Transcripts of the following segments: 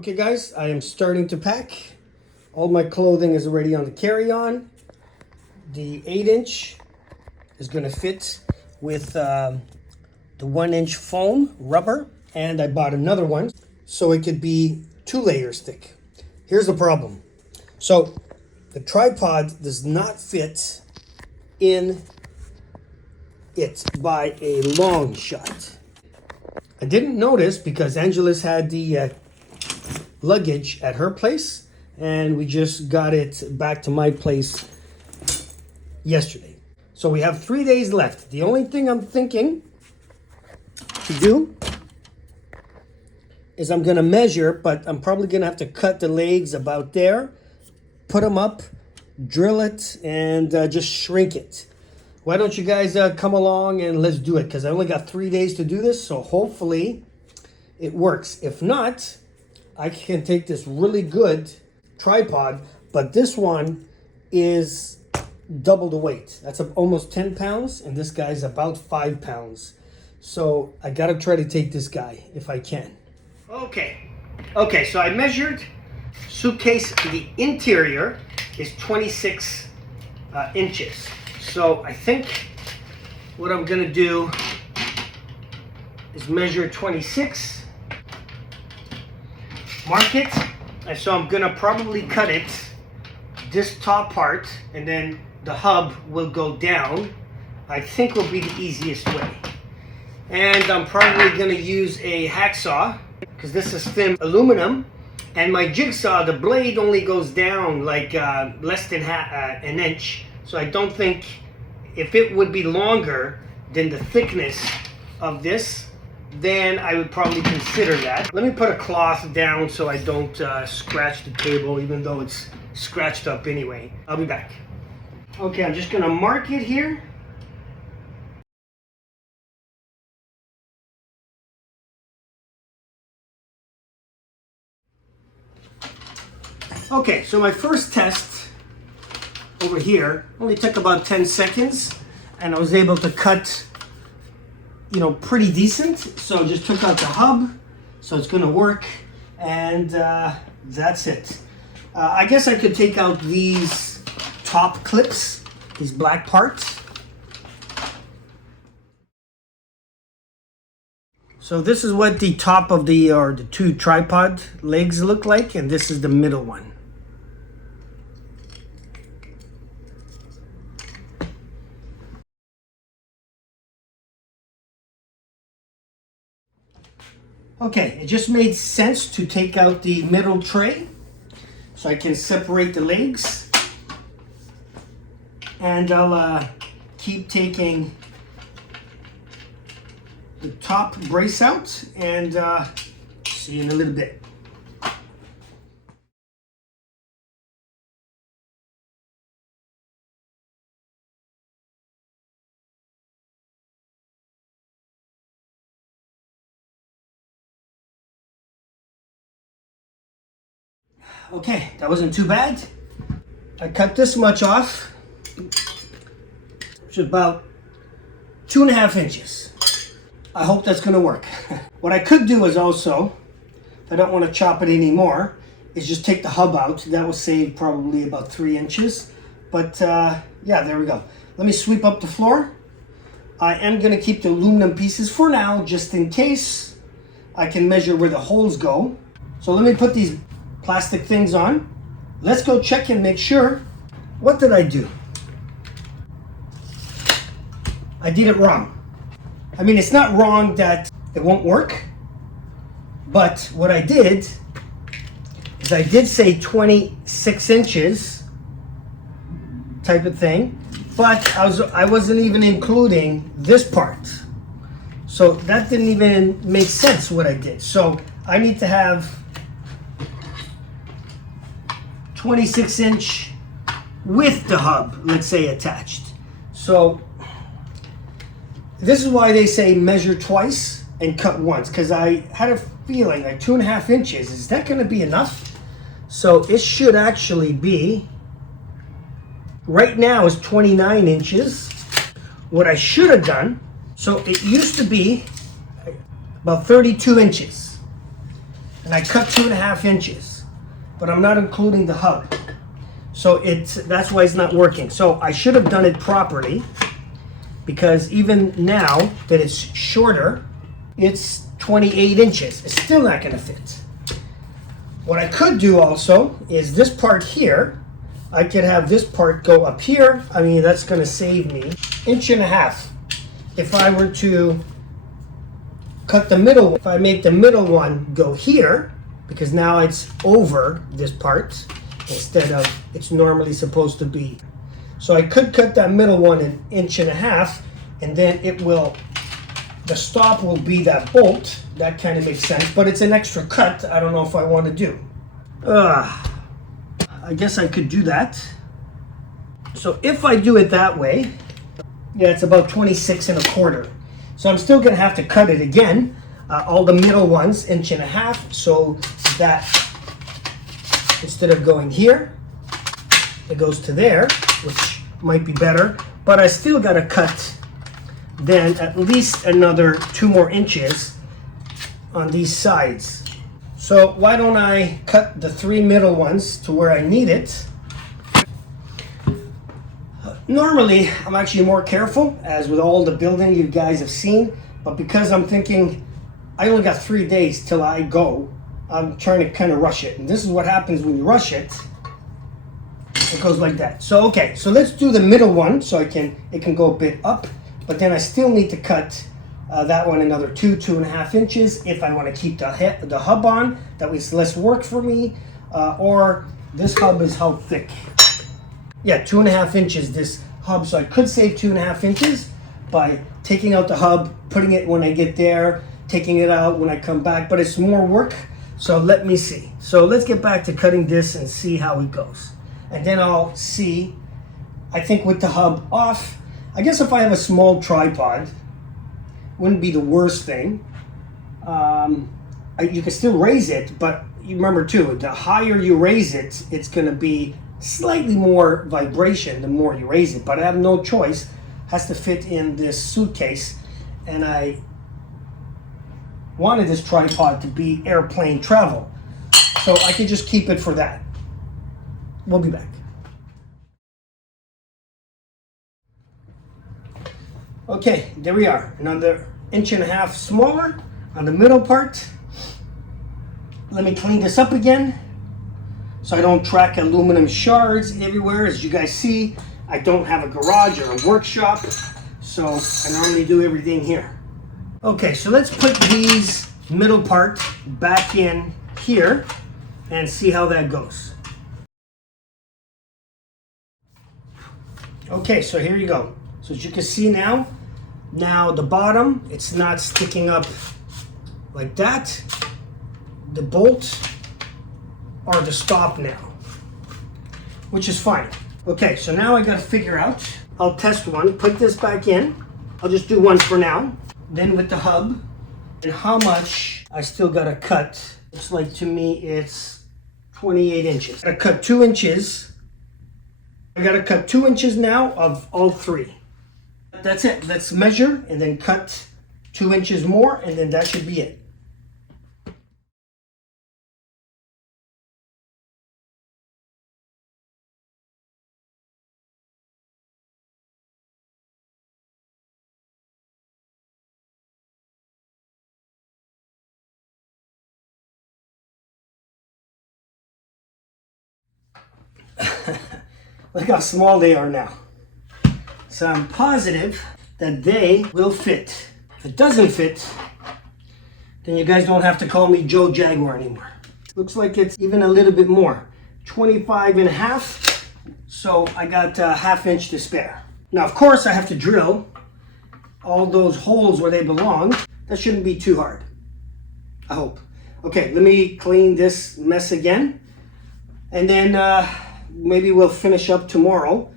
Okay guys, I am starting to pack. All my clothing is already on the carry-on. The 8-inch is going to fit with the 1-inch foam rubber, and I bought another one so it could be 2 layers thick. Here's the problem. So the tripod does not fit in it by a long shot. I didn't notice because Angela's had the luggage at her place, and we just got it back to my place yesterday. So we have 3 days left. The only thing I'm thinking to do is I'm gonna measure, but I'm probably gonna have to cut the legs about there, put them up, drill it, and just shrink it. Why don't you guys come along and let's do it? Because I only got 3 days to do this, so hopefully it works. If not, I can take this really good tripod, but this one is double the weight. That's almost 10 pounds, and this guy's about 5 pounds. So I gotta try to take this guy if I can. Okay, so I measured suitcase. The interior is 26 inches. So I think what I'm gonna do is measure 26, mark it, and so I'm gonna probably cut it, this top part, and then the hub will go down. I think will be the easiest way. And I'm probably gonna use a hacksaw, because this is thin aluminum, and my jigsaw, the blade only goes down like less than an inch. So I don't think, if it would be longer than the thickness of this, then I would probably consider that. Let me put a cloth down so I don't scratch the table, even though it's scratched up anyway. I'll be back. Okay, I'm just gonna mark it here. Okay, so my first test over here only took about 10 seconds, and I was able to cut, pretty decent. So just took out the hub, so it's gonna work, and that's it. I guess I could take out these top clips, these black parts. So this is what the top of the 2 tripod legs look like, and this is the middle one. Okay, it just made sense to take out the middle tray so I can separate the legs. And I'll keep taking the top brace out, and see you in a little bit. Okay, that wasn't too bad. I cut this much off, which is about 2.5 inches. I hope that's gonna work. What I could do is also, if I don't want to chop it anymore, is just take the hub out. That will save probably about 3 inches. But yeah, there we go. Let me sweep up the floor. I am gonna keep the aluminum pieces for now, just in case I can measure where the holes go. So let me put these plastic things on. Let's go check and make sure. What did I do? I did it wrong. I mean, it's not wrong that it won't work, but what I did is I did say 26 inches type of thing, but I wasn't even including this part. So that didn't even make sense what I did. So I need to have 26-inch with the hub, let's say, attached. So this is why they say measure twice and cut once, because I had a feeling like 2.5 inches, is that gonna be enough? So it should actually be, right now is 29 inches. What I should have done, so it used to be about 32 inches. and I cut 2.5 inches, but I'm not including the hub. So that's why it's not working. So I should have done it properly, because even now that it's shorter, it's 28 inches. It's still not going to fit. What I could do also is this part here, I could have this part go up here. I mean, that's going to save me 1.5 inches. If I were to cut the middle, if I make the middle one go here, because now it's over this part instead of it's normally supposed to be. So I could cut that middle one 1.5 inches, and then it will, the stop will be that bolt. That kind of makes sense, but it's an extra cut. I don't know if I want to do. I guess I could do that. So if I do it that way, yeah, it's about 26.25. So I'm still going to have to cut it again, all the middle ones 1.5 inches, so that instead of going here, it goes to there, which might be better, but I still got to cut then at least another 2 more inches on these sides. So why don't I cut the 3 middle ones to where I need it. Normally, I'm actually more careful, as with all the building you guys have seen, but because I'm thinking I only got 3 days till I go, I'm trying to kind of rush it. And this is what happens when you rush it. It goes like that. So, okay, so let's do the middle one so it can go a bit up, but then I still need to cut that one another 2.5 inches if I want to keep the hub on. That was less work for me. Or this hub is how thick? Yeah, 2.5 inches this hub. So I could save 2.5 inches by taking out the hub, putting it when I get there, taking it out when I come back, but it's more work. So let me see. So let's get back to cutting this and see how it goes. And then I'll see, I think with the hub off, I guess if I have a small tripod, wouldn't be the worst thing. You can still raise it, but you remember too, the higher you raise it, it's gonna be slightly more vibration the more you raise it, but I have no choice. It has to fit in this suitcase, and I wanted this tripod to be airplane travel, so I could just keep it for that. We'll be back. Okay, there we are. Another 1.5 inches smaller on the middle part. Let me clean this up again so I don't track aluminum shards everywhere. As you guys see, I don't have a garage or a workshop, so I normally do everything here. Okay, so let's put these middle part back in here and see how that goes. Okay, so here you go. So as you can see now the bottom, it's not sticking up like that. The bolt or the stop now, which is fine. Okay, so now I gotta figure out, I'll test one, put this back in. I'll just do one for now. Then with the hub, and how much I still gotta cut. Looks like to me it's 28 inches. I gotta cut 2 inches. I gotta cut 2 inches now of all 3. That's it. Let's measure and then cut 2 inches more, and then that should be it. Look how small they are now. So I'm positive that they will fit. If it doesn't fit, then you guys don't have to call me Joe Jaguar anymore. Looks like it's even a little bit more. 25.5. So I got a 1/2 inch to spare. Now, of course, I have to drill all those holes where they belong. That shouldn't be too hard, I hope. Okay, let me clean this mess again. And then maybe we'll finish up tomorrow.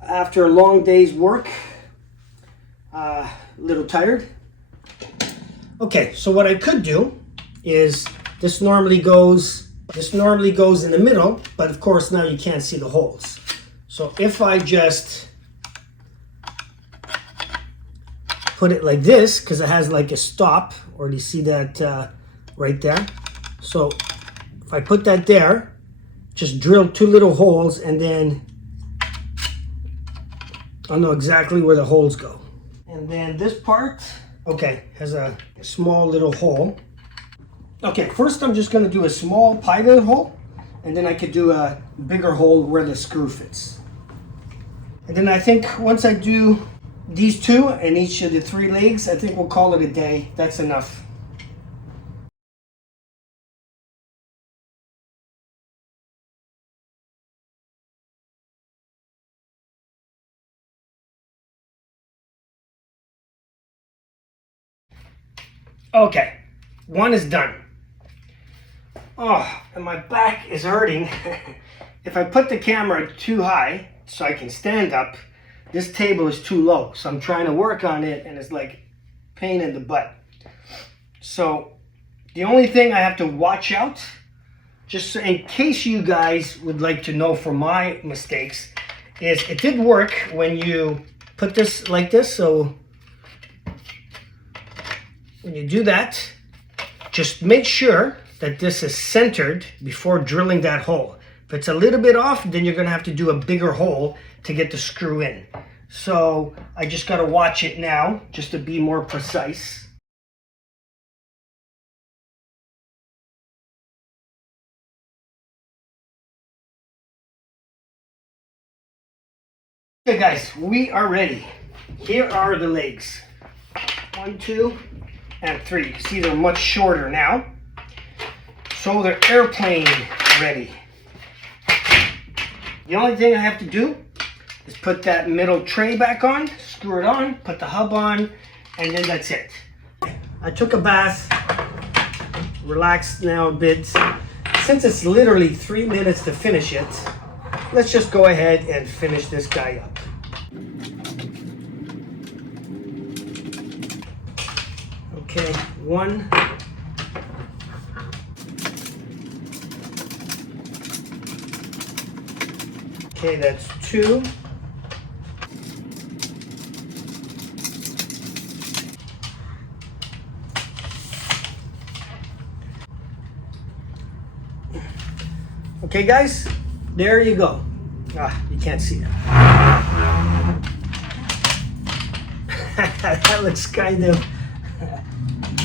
After a long day's work, a little tired. Okay, so what I could do is this normally goes in the middle, but of course now you can't see the holes. So if I just put it like this, because it has like a stop, or do you see that right there? So if I put that there, just drill 2 little holes, and then I'll know exactly where the holes go. And then this part, okay, has a small little hole. Okay, first I'm just gonna do a small pilot hole, and then I could do a bigger hole where the screw fits. And then I think once I do these 2 and each of the 3 legs, I think we'll call it a day. That's enough. Okay, 1 is done. Oh, and my back is hurting. If I put the camera too high so I can stand up, this table is too low. So I'm trying to work on it, and it's like pain in the butt. So the only thing I have to watch out, just in case you guys would like to know from my mistakes, is it did work when you put this like this. So when you do that, just make sure that this is centered before drilling that hole. If it's a little bit off, then you're gonna have to do a bigger hole to get the screw in. So I just gotta watch it now, just to be more precise. Okay guys, we are ready. Here are the legs. 1, 2, and 3. You see they're much shorter now. So they're airplane ready. The only thing I have to do is put that middle tray back on, screw it on, put the hub on, and then that's it. I took a bath, relaxed now a bit. Since it's literally 3 minutes to finish it, let's just go ahead and finish this guy up. Okay, 1. Okay, that's 2. Okay guys, there you go. You can't see it. That looks kind of...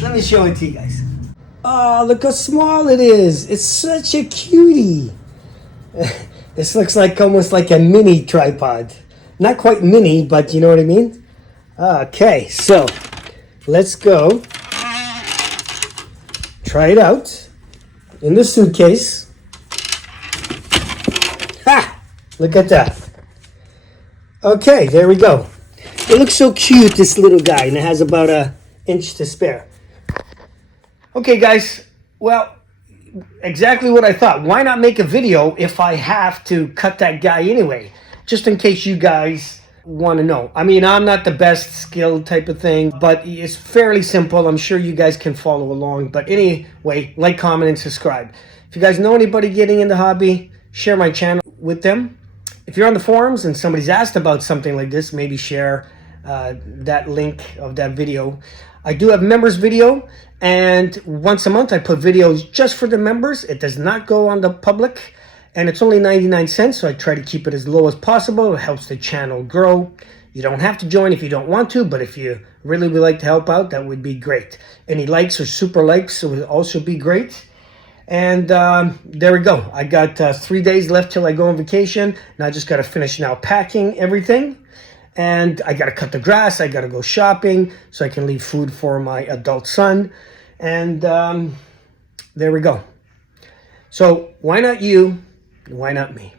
Let me show it to you guys. Oh, look how small it is. It's such a cutie. This looks like almost like a mini tripod. Not quite mini, but you know what I mean? Okay, so let's go try it out in the suitcase. Ha! Look at that. Okay, there we go. It looks so cute, this little guy, and it has about an inch to spare. Okay, guys, well, exactly what I thought. Why not make a video if I have to cut that guy anyway? Just in case you guys want to know. I mean, I'm not the best skilled type of thing, but it's fairly simple. I'm sure you guys can follow along. But anyway, like, comment, and subscribe. If you guys know anybody getting in the hobby, share my channel with them. If you're on the forums and somebody's asked about something like this, maybe share that link of that video. I do have members video, and once a month I put videos just for the members. It does not go on the public, and it's only 99 cents, so I try to keep it as low as possible. It helps the channel grow. You don't have to join if you don't want to, but if you really would like to help out, that would be great. Any likes or super likes would also be great. And there we go. I got 3 days left till I go on vacation. Now I just got to finish now packing everything. And I got to cut the grass. I got to go shopping so I can leave food for my adult son. And there we go. So why not you? Why not me?